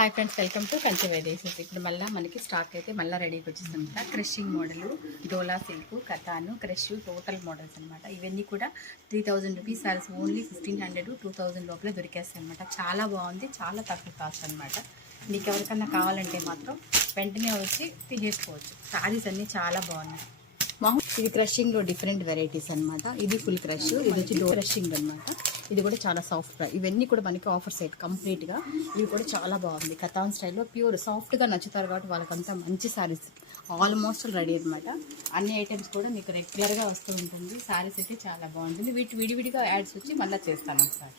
Hi friends welcome to Kanchi వైదేశీస్ ఇప్పుడు మళ్ళీ మనకి స్టాక్ అయితే మళ్ళీ రెడీకి వచ్చేసిందన్నమాట క్రషింగ్ మోడల్ డోలా సిల్క్ కథాను క్రష్ టోటల్ మోడల్స్ అనమాట. ఇవన్నీ కూడా three thousand rupees saris only fifteen hundred two thousand లోపల దొరికేస్తాయి అనమాట చాలా బాగుంది చాలా తక్కువ కాస్ట్ అనమాట. మీకు ఎవరికన్నా కావాలంటే మాత్రం వెంటనే వచ్చి తీసేసుకోవచ్చు సారీస్ అన్నీ చాలా బాగున్నాయి. ఇది క్రషింగ్లో డిఫరెంట్ వెరైటీస్ అన్నమాట ఇది ఫుల్ క్రష్ ఇది వచ్చి డో క్రషింగ్ అన్నమాట ఇది కూడా చాలా సాఫ్ట్ ఇవన్నీ కూడా మనకి ఆఫర్ సెట్ కంప్లీట్గా ఇవి కూడా చాలా బాగుంది. కథాన్ స్టైల్లో ప్యూర్ సాఫ్ట్గా నచ్చుతారు కాబట్టి వాళ్ళకంతా మంచి శారీస్ ఆల్మోస్ట్ రెడీ అన్నమాట. అన్ని ఐటమ్స్ కూడా మీకు రెగ్యులర్గా వస్తూ ఉంటుంది. సారీస్ అయితే చాలా బాగుంటుంది. వీటి విడివిడిగా యాడ్స్ వచ్చి మళ్ళీ చేస్తాను ఒకసారి.